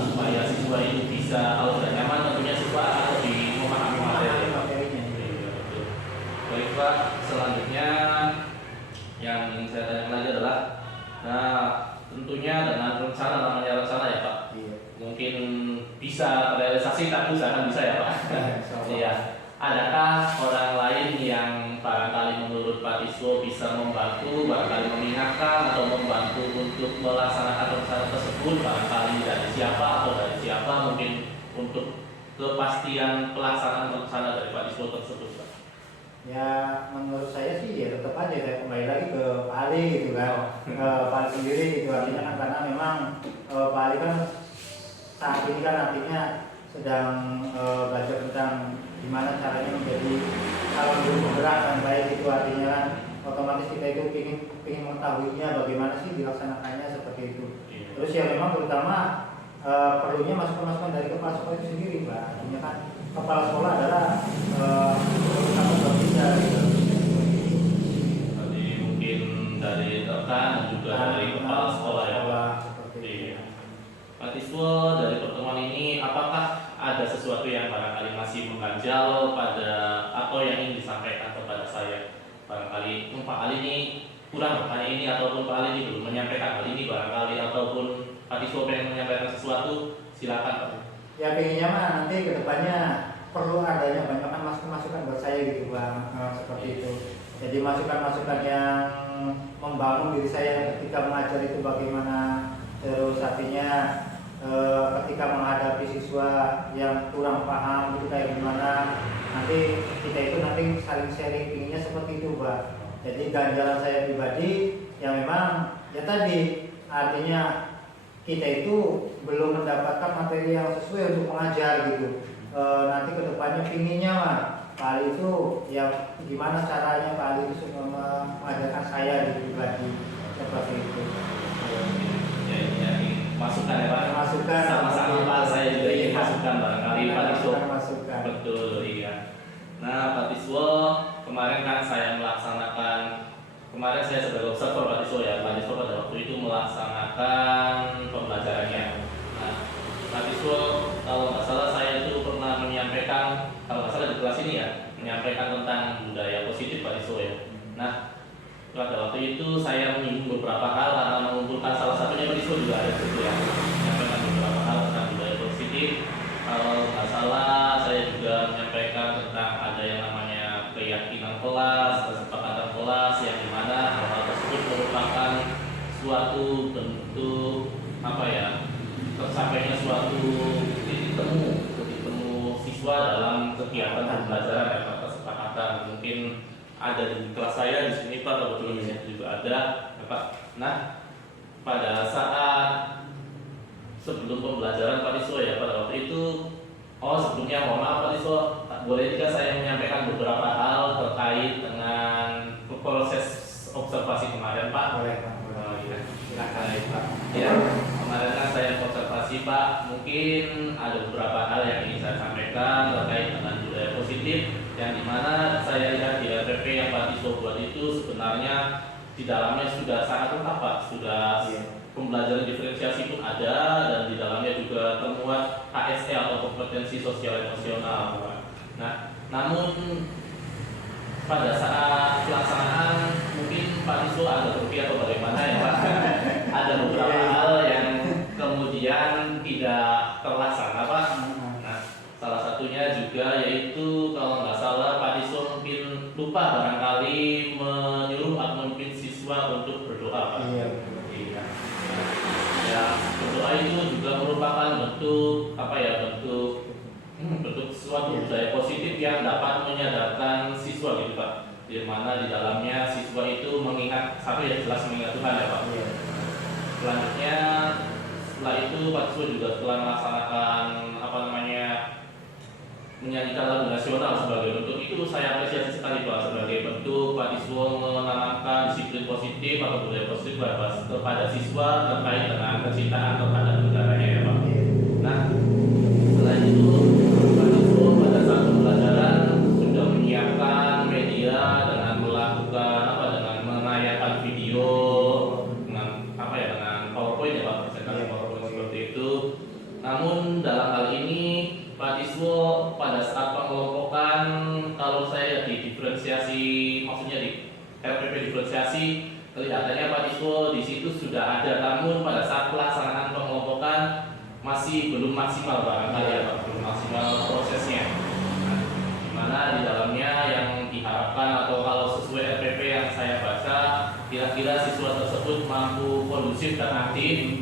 supaya siswa itu bisa, kalau sudah nyaman tentunya siswa akan lebih memahami materi. materinya. Iya, betul. Baik Pak, selanjutnya yang ingin saya tanyakan lagi adalah, nah tentunya dengan namanya rencana ya Pak, Iya. mungkin bisa terrealisasi tapi usahakan bisa ya Pak. Iya. Adakah orang lain yang barangkali menurut Pak Tiswo bisa membantu, barangkali mengingatkan atau membantu untuk melaksanakan rencana tersebut, barangkali dari siapa atau dari siapa, mungkin untuk kepastian pelaksanaan rencana dari Pak Tiswo tersebut Pak? Ya menurut saya sih ya tetap aja saya kembali lagi ke Pak Ali gitu kan. Pak Ali sendiri itu artinya kan karena memang Pak Ali kan saat ini kan artinya sedang belajar tentang gimana caranya menjadi calon guru penggerak dan baik, itu artinya kan otomatis kita itu ingin mengetahuinya bagaimana sih dilaksanakannya seperti itu. Terus ya memang terutama perlunya masukan-masukan dari kepala sekolah itu sendiri Pak. Artinya kan kepala sekolah adalah tanggung jawab kita gitu. Tadi mungkin dari rekan dan juga dari kepala sekolah ya Pak. Seperti itu. Iya. Pak Tiswo, dari pertemuan ini apakah ada sesuatu yang barangkali masih mengganjal pada atau yang ingin disampaikan kepada saya? Barangkali Pak Ali ini kurang bertanya ini, ataupun Pak Ali ini belum menyampaikan hal ini barangkali, ataupun Pak Tiswo pengen menyampaikan sesuatu, silakan Pak. Ya pengennya mah nanti kedepannya perlu adanya banyak masukan buat saya gitu Bang, seperti itu. Jadi masukan-masukan yang membangun diri saya ketika mengajar itu bagaimana, terus artinya ketika menghadapi siswa yang kurang paham itu kayak gimana, nanti kita itu nanti saling sharing pinginnya seperti itu Pak. Jadi ganjalan saya pribadi yang memang ya tadi artinya kita itu belum mendapatkan materi yang sesuai untuk mengajar gitu. Nanti kedepannya pinginnya mah Pak Ali itu ya gimana caranya Pak Ali itu mengajarkan saya di pribadi seperti itu. Ya, masukan ya Pak. Masukan Sama-sama Pak, saya juga ingin masukan barangkali Pak Tiswo. Masukan. Betul, iya. Nah Pak Tiswo, kemarin kan saya sebagai observer Pak Tiswo ya, Pak Tiswo pada waktu itu melaksanakan pembelajarannya. Nah Pak Tiswo, kalau nggak salah saya itu pernah menyampaikan, kalau nggak salah di kelas ini ya, menyampaikan tentang budaya positif Pak Tiswo ya. Nah pada waktu itu saya menyinggung beberapa hal karena mengumpulkan salah satunya Pak Tiswo juga ada di situ ya, menyampaikan beberapa hal tentang budaya positif. Kalau nggak salah saya juga menyampaikan tentang ada yang namanya keyakinan kelas, kesepakatan kelas, yang dimana hal-hal tersebut merupakan suatu bentuk tercapainya suatu titik temu siswa dalam kegiatan pembelajaran ya Pak, kesepakatan. Mungkin ada di kelas saya di sini Pak, kebetulan di sini juga ada ya, Pak. Nah pada saat sebelum pembelajaran Pak Tiswo ya, pada waktu itu sebelumnya mohon maaf Pak Tiswo, boleh juga saya menyampaikan beberapa hal terkait dengan proses observasi kemarin Pak. Boleh Pak. Ya, silakan ya Pak. Ya, kemarin kan saya observasi Pak, mungkin ada beberapa hal yang ingin saya sampaikan terkait dengan budaya positif, yang dimana saya lihat di RPP yang Pak Tiswo buat itu sebenarnya di dalamnya sudah sangat lengkap Pak, sudah pembelajaran diferensiasi pun ada, dan di dalamnya juga termuat KSE atau kompetensi sosial emosional Pak. Nah, namun pada saat pelaksanaan mungkin Pak Tiswo agak rugi atau bagaimana ya Pak. Ada beberapa hal yang kemudian tidak terlaksana Pak. Nah, salah satunya juga yaitu kalau nggak salah Pak Tiswo mungkin lupa barangkali menyuruh atau memimpin siswa untuk berdoa Pak. Iya. Ya, berdoa itu juga merupakan bentuk bentuk suatu budaya positif yang dapat menyadarkan siswa gitu Pak, di mana di dalamnya siswa itu mengingat jelas mengingat Tuhan ya Pak. Selanjutnya setelah itu Pak Tiswo juga telah melaksanakan menyanyikan lagu nasional sebagai bentuk itu, saya apresiasi sekali Pak, sebagai bentuk Pak Tiswo menanamkan disiplin positif atau budaya positif kepada siswa terkait dengan kecintaan terhadap negaranya ya Pak. Nah selain itu Pak Tiswo pada saat pembelajaran sudah menyiapkan media pada saat pengelompokan, kalau saya di diferensiasi, maksudnya di RPP diferensiasi, kelihatannya Pak Diswo di situ sudah ada, namun pada saat pelaksanaan pengelompokan masih belum maksimal barangkali ya Pak, belum maksimal prosesnya. Nah, di mana di dalamnya yang diharapkan atau kalau sesuai RPP yang saya baca, kira-kira siswa tersebut mampu kondusif dan aktif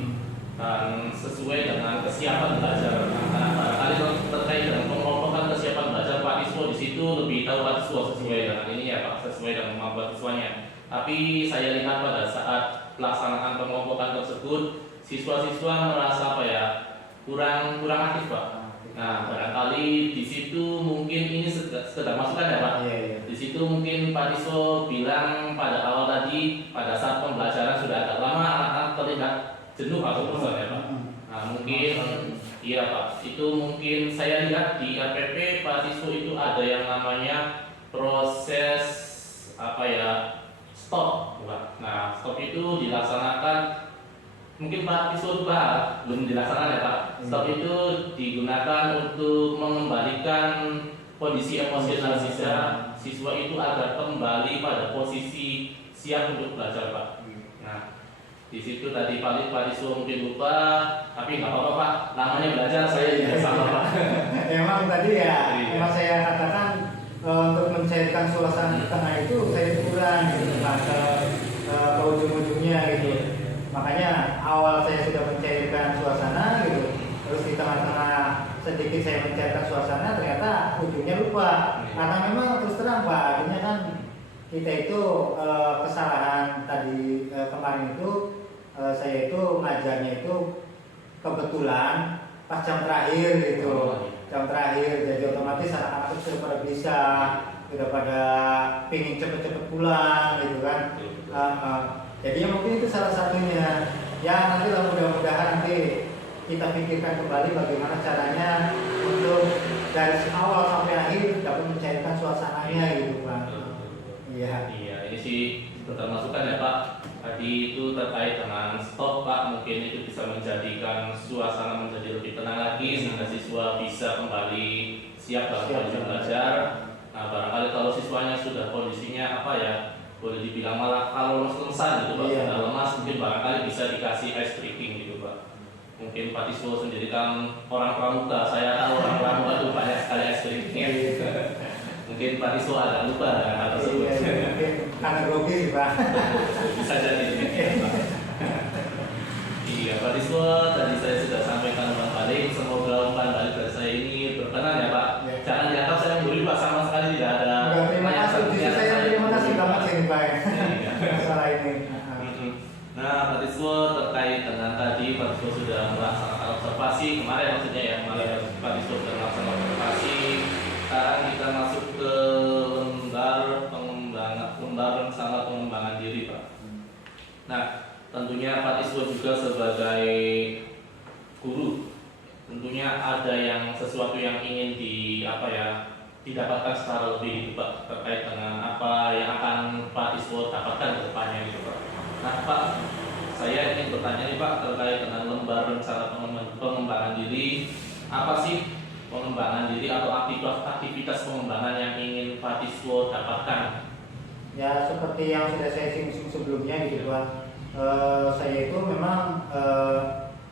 dan sesuai dengan kesiapan belajar. Nah, barangkali terkait dengan pengelompokan kesiapan belajar Pak Diswo di situ lebih tahu Pak Diswo sesuai dengan ini ya Pak, sesuai dengan kemampuan siswanya. Tapi saya lihat pada saat pelaksanaan pengelompokan tersebut, siswa-siswa merasa apa ya, kurang aktif Pak. Nah, barangkali di situ mungkin ini sekedar masukan ya Pak. Iya. Di situ mungkin Pak Diswo bilang pada awal tadi, pada saat pembelajaran sudah agak lama, anak-anak terlihat jenuh atau bosan ya Pak. Nah, mungkin iya Pak, itu mungkin saya lihat di RPP Pak Diswo itu ada yang namanya proses apa ya, stop Pak. Nah, stop itu dilaksanakan, mungkin Pak Diswo lupa, belum dilaksanakan ya Pak. Stop itu digunakan untuk mengembalikan kondisi emosional siswa itu agar kembali pada posisi siap untuk belajar Pak. Nah, di situ tadi Pak Diswo mungkin lupa, tapi nggak apa-apa Pak, namanya belajar, saya juga sama Pak. Emang tadi ya, Iya. emang saya katakan untuk mencairkan suasana di tengah itu saya kurang gitu Pak, ke ujung-ujungnya gitu. Makanya awal saya sudah mencairkan suasana gitu, terus di tengah-tengah sedikit saya mencairkan suasana, ternyata ujungnya lupa. Karena memang terus terang Pak, akhirnya kan kita itu kesalahan tadi kemarin itu saya itu ngajarnya itu kebetulan pas jam terakhir gitu, jam terakhir, jadi otomatis anak-anak itu sudah pada bisa, sudah pada pingin cepet-cepet pulang gitu kan. Jadi mungkin itu salah satunya. Ya nanti lah mudah-mudahan nanti kita pikirkan kembali bagaimana caranya untuk dari awal sampai akhir dapat mencairkan suasananya gitu Pak. Iya. Iya, ini sih termasukkan ya Pak. Tadi itu terkait dengan stop Pak, mungkin itu bisa menjadikan suasana menjadi lebih tenang lagi sehingga siswa bisa kembali siap dalam kondisi belajar. Nah, barangkali kalau siswanya sudah kondisinya apa ya, boleh dibilang malah kalau lemas-lemesan gitu Pak, sudah lemas, mungkin barangkali bisa dikasih ice breaking gitu Pak. Mungkin Pak Diswo sendiri kan orang pramuka, saya tahu orang pramuka itu banyak sekali ice breakingnya. Mungkin Pak Diswo agak lupa dengan hal tersebut. Mungkin karena grogi sih Pak. Bisa jadi demikian Pak. Iya Pak Diswo, tadi saya sudah sampaikan umpan balik. Semoga umpan balik dari saya ini berkenan ya Pak. Ya. Jangan dianggap saya membuli Pak, sama sekali tidak ada. Enggak, terima kasih. Justru saya terima kasih banget sih Pak Iya. masalah ini. Nah, Pak Diswo terkait dengan tadi Pak Diswo sudah melaksanakan observasi kemarin, maksudnya ya kemarin Pak Diswo sudah melaksanakan observasi. Sekarang kita masuk ke lembar rencana pengembangan diri Pak. Nah, tentunya Pak Diswo juga sebagai guru, tentunya ada yang sesuatu yang ingin didapatkan secara lebih Pak, terkait dengan apa yang akan Pak Diswo dapatkan ke depannya gitu Pak. Nah Pak, saya ingin bertanya nih Pak terkait dengan lembar rencana pengembangan diri. Apa sih pengembangan diri atau aktivitas pengembangan yang ingin Pak Diswo dapatkan? Ya seperti yang sudah saya singgung sebelumnya gitu Pak. Saya itu memang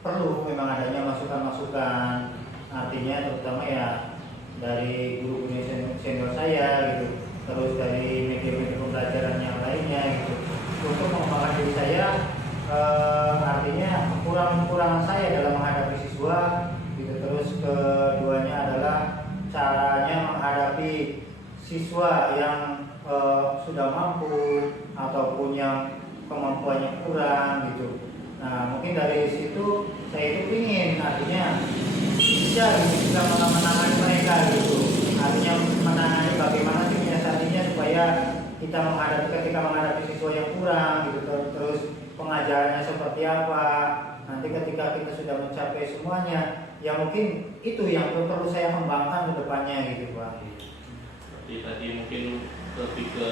perlu memang adanya masukan-masukan, artinya terutama ya dari guru-guru senior saya gitu, terus dari media-media pembelajaran yang lainnya gitu, untuk mengembangkan diri saya. Artinya kekurangan saya dalam menghadapi siswa gitu. Terus keduanya adalah caranya menghadapi siswa yang sudah mampu ataupun yang kemampuannya kurang gitu. Nah mungkin dari situ saya itu ingin artinya bisa menangani mereka gitu. Artinya menangani bagaimana sih menyiasatinya supaya kita ketika menghadapi siswa yang kurang gitu. Terus pengajarannya seperti apa. Nanti ketika kita sudah mencapai semuanya, ya mungkin itu yang perlu saya kembangkan ke depannya gitu Pak. Jadi tadi mungkin lebih ke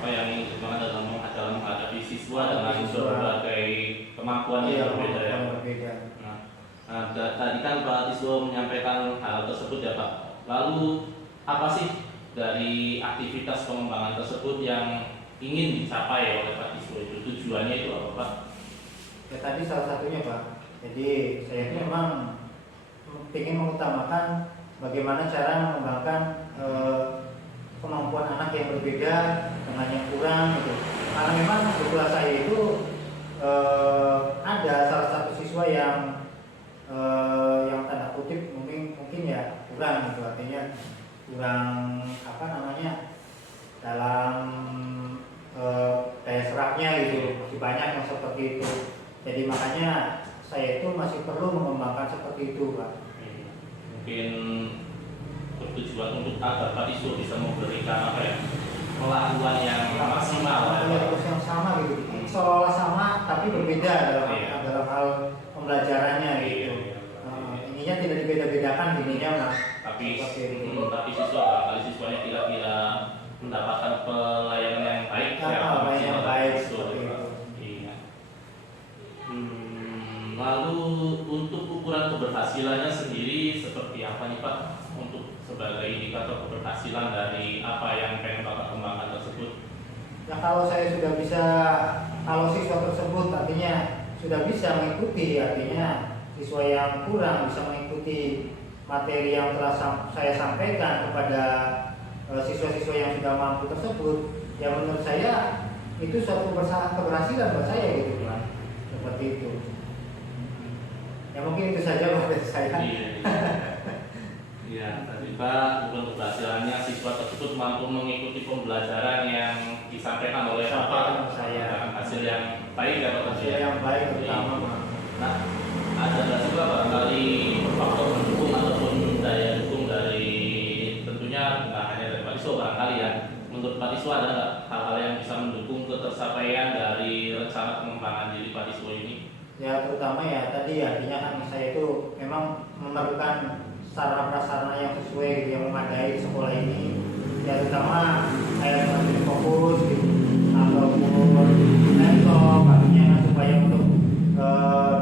apa yang dikembangkan dalam menghadapi siswa dengan berbagai kemampuan yang berbeda ya. Tadi kan Pak Tiswo menyampaikan hal tersebut ya Pak. Lalu apa sih dari aktivitas pengembangan tersebut yang ingin dicapai oleh Pak Tiswo itu? Tujuannya itu apa Pak? Ya tadi salah satunya Pak. Jadi saya itu memang ingin mengutamakan bagaimana cara mengembangkan kemampuan anak yang berbeda dengan yang kurang gitu. Karena memang kebetulan saya itu ada salah satu siswa yang tanda kutip mungkin ya kurang gitu, artinya kurang apa namanya dalam daya serapnya gitu, masih banyak yang seperti itu. Jadi makanya saya itu masih perlu mengembangkan seperti itu Pak. Mungkin bertujuan untuk agar Pak Tiswo bisa memberikan apa ya, perlakuan yang maksimal Terus yang sama gitu, seolah sama tapi berbeda dalam hal pembelajarannya gitu. Ininya tidak dibeda-bedakan ininya Mas. Tapi siswanya kira-kira mendapatkan pelayanan yang baik Pelayanan yang baik seperti seperti itu. itu. Iya. Lalu untuk ukuran keberhasilannya sendiri seperti apa nih Pak? Untuk sebagai indikator keberhasilan dari apa yang pengen Bapak kembangkan tersebut? Nah kalau saya sudah bisa, kalau siswa tersebut artinya sudah bisa mengikuti, artinya siswa yang kurang bisa mengikuti materi yang telah saya sampaikan kepada siswa-siswa yang sudah mampu tersebut, ya menurut saya itu suatu keberhasilan buat saya gitu Pak. Seperti itu. Ya mungkin itu saja buat saya. Iya, tadi Pak, untuk keberhasilannya siswa tersebut mampu mengikuti pembelajaran yang disampaikan oleh Bapak Saya. hasil yang baik ya Pak. Hasil yang baik terutama Pak. Nah, ada nggak sih Pak barangkali faktor mendukung ataupun daya dukung dari tentunya nggak hanya dari Pak Tiswo barangkali ya. Menurut Pak Tiswo ada nggak hal-hal yang bisa mendukung ketercapaian dari rencana pengembangan diri Pak Tiswo ini? Ya terutama ya tadi ya, artinya kan saya itu memang memerlukan sarana prasarana yang sesuai gitu, yang memadai di sekolah ini. Ya terutama kayak lebih fokus gitu, ataupun laptop, artinya supaya untuk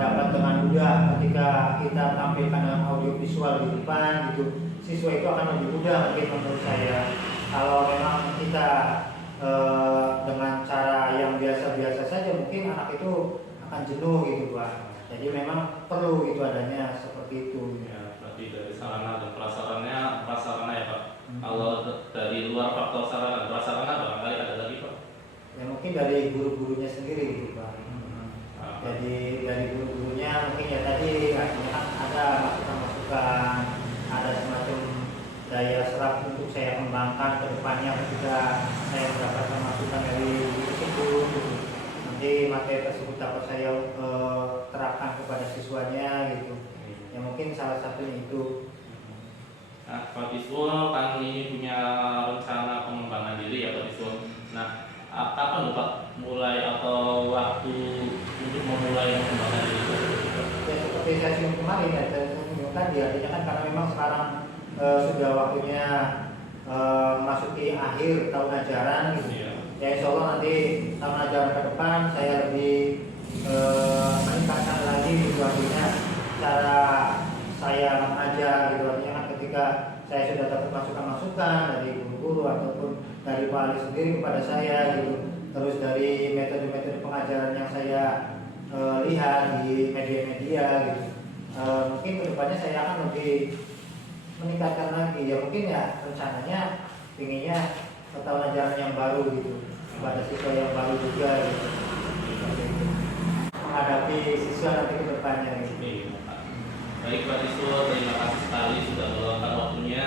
dapat dengan mudah ketika kita tampilkan dengan audio visual di depan gitu, siswa itu akan lebih mudah mungkin menurut saya. Kalau memang kita dengan cara yang biasa-biasa saja mungkin anak itu akan jenuh gitu Pak. Jadi memang perlu itu adanya seperti itu. Ya, berarti dari sarana dan prasarana ya Pak. Kalau dari luar faktor sarana dan prasarana barangkali ada lagi Pak. Ya mungkin dari guru-gurunya sendiri gitu Pak. Jadi dari guru-gurunya mungkin ya tadi artinya kan ada masukan-masukan, ada semacam daya serap untuk saya kembangkan ke depannya ketika saya mendapatkan masukan dari guru tersebut gitu. Nanti materi tersebut dapat saya terapkan kepada siswanya gitu. Ya mungkin salah satunya itu. Nah, Pak Tiswo kan ini punya rencana pengembangan diri ya Pak Tiswo. Nah, kapan tuh Pak mulai atau waktu untuk memulai pengembangan diri? Ya seperti saya singgung kemarin ya, saya singgung tadi artinya kan karena memang sekarang sudah waktunya memasuki akhir tahun ajaran gitu. Iya. Ya insya Allah nanti tahun ajaran ke depan saya lebih meningkatkan lagi gitu, artinya cara saya mengajar gitu, artinya kan ketika saya sudah dapat masukan-masukan dari guru-guru ataupun dari Pak Ali sendiri kepada saya gitu, terus dari metode-metode pengajaran yang saya lihat di media-media gitu, mungkin kedepannya saya akan lebih meningkatkan lagi ya, mungkin ya rencananya inginnya ke tahun ajaran yang baru gitu, pada siswa yang baru juga gitu, menghadapi siswa nanti ke depannya gitu. Baik Pak Tiswo, terima kasih sekali sudah meluangkan waktunya